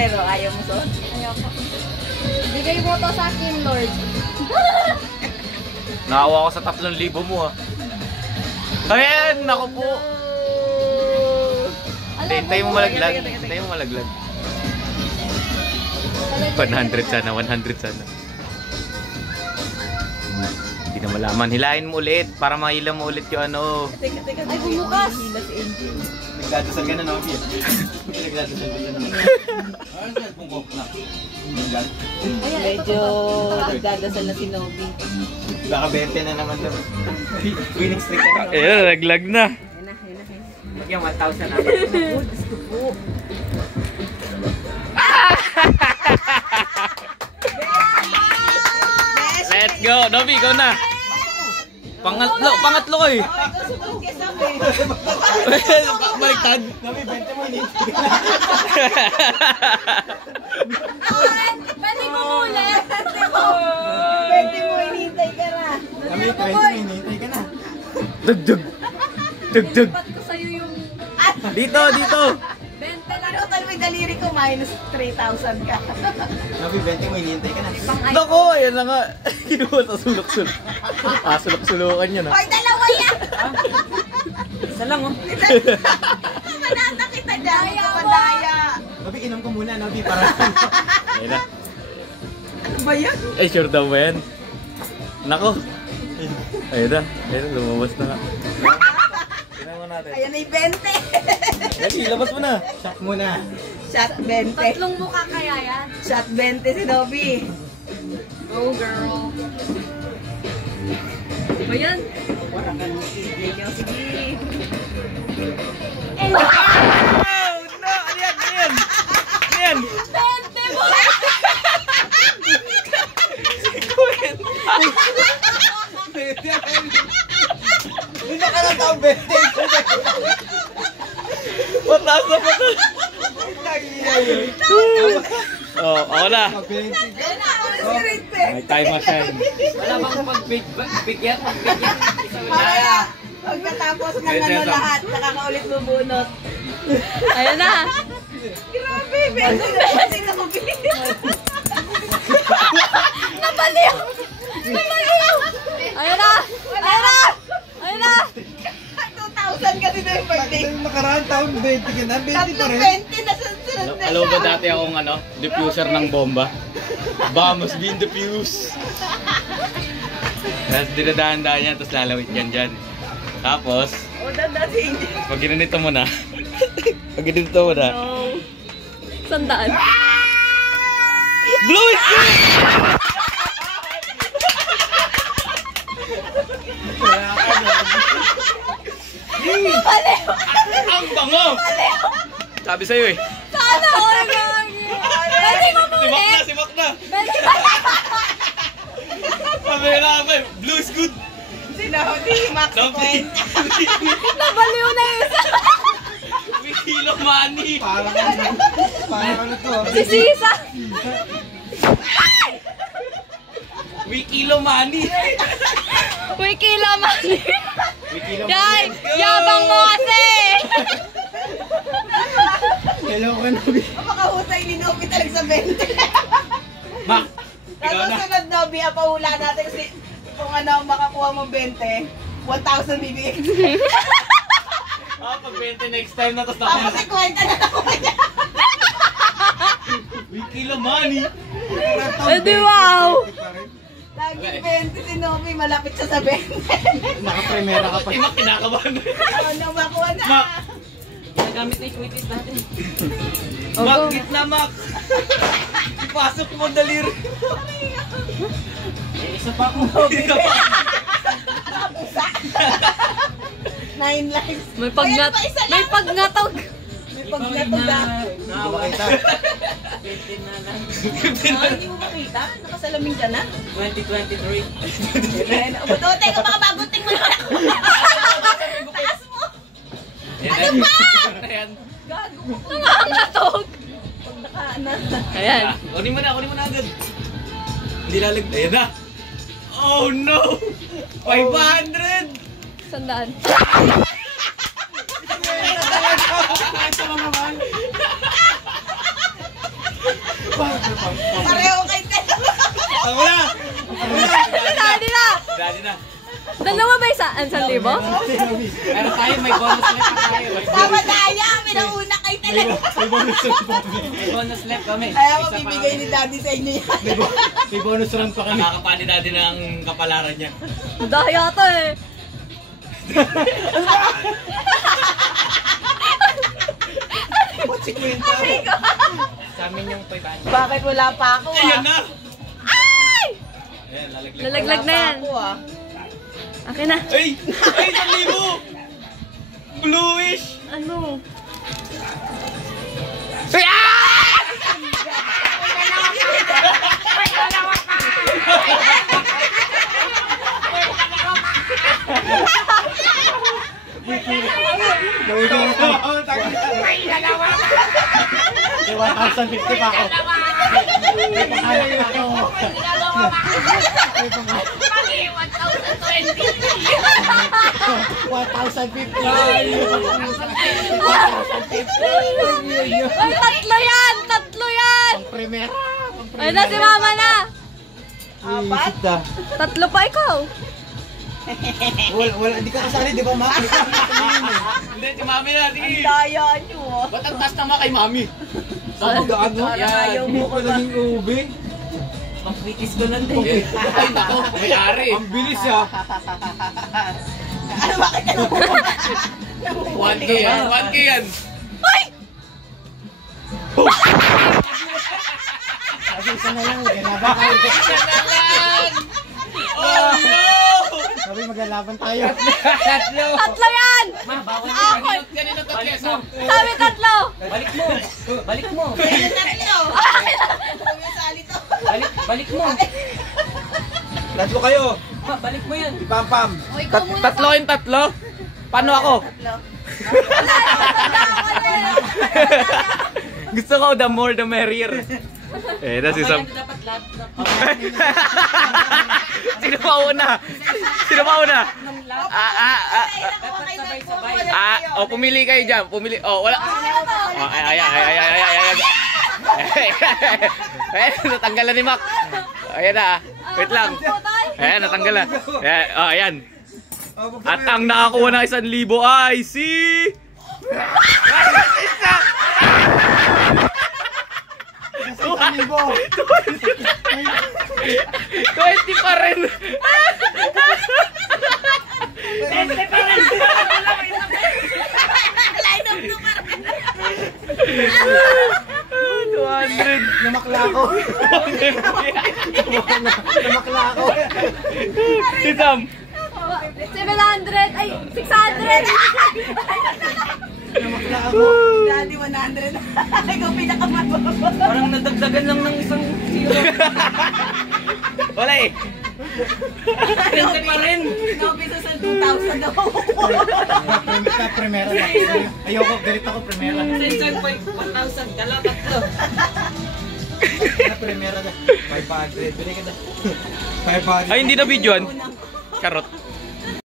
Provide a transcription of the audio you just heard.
Pero ayaw mo son? Ayaw ko. Bigay mo to sa akin, Lord. Nakawa ko sa 3,000 mo ah. Ayan! Naku po! Tayo mo malaglag. Tayo mo malaglag. 100 sana, 100 sana. Hindi na malaman. Hilahin mo ulit para mahila mo ulit yung ano. Teka. Ay, bumukas. Hila si Angel. Nagdadasal ka na, Nobi. Nagdadasal ka na. Ano yan? Pungkok na. Medyo nagdadasal na si Nobi. Baka 20 na naman daw. Winning streak ka na. Ayun, naglag na. Ayun na. Magyan 1,000 na. Gusto po. Let's go! Nobi, ikaw na! Pangatlo ko eh! Baliktad! Nobi, 20 mo ini. Pwede mo ulit. 20 mo, hinihintay ka na. Nobi, 20 mo ini. Ka na. Dugdug! Dugdug! Ba't ko sa'yo yung Dito! 20 lang. Total may daliri ko, minus 3,000 ka. Nobi, 20 mo hinihintay ka na. Nako! Ayan na nga! Kinuha sa sulok-sulok. Sulok-sulokan yun ah. Hoy, dalawa yan! Isa lang oh. Manata kita dyan, kapandaya. Nobi, inom ko muna, Nobi, para. Ayun na. Ano ba yan? Eh, sure daw ba yan? Nako! Ayun na. Lumabas na nga. Tingnan mo natin. Ayan ay 20. Ready, labas mo na. Shot muna. Shot 20. Tatlong mukha kaya yan. Shot 20 si Nobi. Go, girl. Ba yan? Wala ka nang sige. Oh, no! Ano yan? Ano yan? Ano yan? 20 mo! Hindi na ka na taong 20. Pataas na pataas. Oh, ako na. May time machine. Wala bang pagbigyan? Mamaya, pagkatapos ng ano lahat, nakakaulit bubunot. Ayun na. Grabe, 20 na mabili. Nabaliw! Nabaliw! Ayun na! Ayun na! Ayun na! 2,000 kasi na yung birthday. Yung nakaraan taon, 20 ka na. 20 pa Tatlong rin. 20 na sunod na Alam mo ba dati akong diffuser ng bomba? Vamos, bin diffuse. Tapos dinadahan-dahan yan, tapos lalawit yan dyan. Tapos, O, dadasing. pag ginanito mo na, pag ginanito mo na, Sandaan. blow it! Ang bango! Sabi sa'yo eh. Sana all gagi! Pwede mo ulit! Simak na! Pwede mo Sabi na ako eh, blue is good! Sinahodi, max point. Nabaliw na yung isa! We kilo money! Parang ano to? Sisisa! We kilo money! Uy, kila mali! We kilo Yay! money! Let's go! Yabang mo kasi! Hello ka, Nobi. Napakahusay ni Nobi talaga sa 20. Mak! Ikaw Tapos na! sunod Nobi, apahula natin kasi kung ano makakuha mo 20, 1,000 bibigay. Pag 20 next time na, tapos Tapos ikwenta na ako niya. We kilo money! Edi wow! Laging 20 si Nobi, malapit siya sa 20. Naka-primera ka pa. Mak, kinakabahan na! Ako na makuha na. Mak! Nagamit na yung quickest natin. Mak, gitna Mak! Ipasok mo dalir! Isa pa ako. Isa pa! 9 lives. May pagnat... May pagnatog! May pagnatog na. Nakakita. 15 na lang. Hindi mo makita? Nakasalamin ka na? 2023. Butote, kung baka bagunting mo naman ako. Taas mo! Ano pa? Ayan. Gago ko. Nangangatog! Pag naka-ana. Ayan. Kunin mo na agad. Hindi lalag. Ayan na. Oh no! 500! Sandaan. Pareho kay Ted. Ako na! Daddy na! Daddy na. Dalawa ba isa? 1,000? Meron tayo, may bonus left tayo. Tama tayo, pinauna kay Ted. May bonus left kami. Kaya mabibigay ni Daddy sa inyo yan. May bonus round pa kami. Nakakapani Daddy ng kapalaran niya. Dahil ata eh. Sa amin yung 500. Bakit wala pa ako Ayan na! Ay! Ayan, lalaglag. Lalaglag na yan. Ako ah. Akin na. Ay! Ay, 1,000! Bluish! Ano? Ay! Ah! May 1,050 pa ako. Ay, tatlo yan! Tatlo yan! Primera. Ay na, si mama na! Apat? Tatlo pa ikaw. Wala, hindi ka kasali, di ba, ma? Hindi, si Mami na, sige. Ang daya nyo ah. Ba't ang taas naman kay mami? Parang ayaw mo ko ba? ube. Pampitis ko lang din. Ay, nako, may ari. Ang bilis, ah. Ano bakit ka naman? 1K yan, 1K yan. Sabi, isa na lang. Maglalaban tayo. Oh, no! Sabi, maglalaban tayo. Tatlo yan! Ma, bawal Ako. Kanina to, Kesa. Sabi tatlo! Balik mo. Balik mo. Pwede na rin to. Pumisali to. Balik mo. Tatlo kayo. Ma, balik mo yan. Pam-pam. Tatlo yung tatlo? Paano ako? Tatlo. Gusto ko, the more the merrier. Eh, na si Sam. Sino pa una? Sino pa una? Pumili kayo dyan. Pumili. Oh, wala. Oh, ay. Natanggal na ni Mac. Ayan na. Wait lang. Ayan, natanggal na. Ayan. Oh, ayan. At ang nakakuha ng 1,000 ay si... Isa! 1,000. 20 pa rin! 200! Namakla ako. Namakla ako. Si Sam! 700! Ay, 600! Namakla ako. Daddy 100. Ikaw pinakamababa. Parang nadagdagan lang ng isang zero. Wala eh. 20 pa rin. Nakapisa sa 2,000 daw. Primera na. Ayoko, galit ako, primera. 1,000 kalapat to. Primera na. 500. Bili ka na. 500. Ay, hindi na videoan. Karot.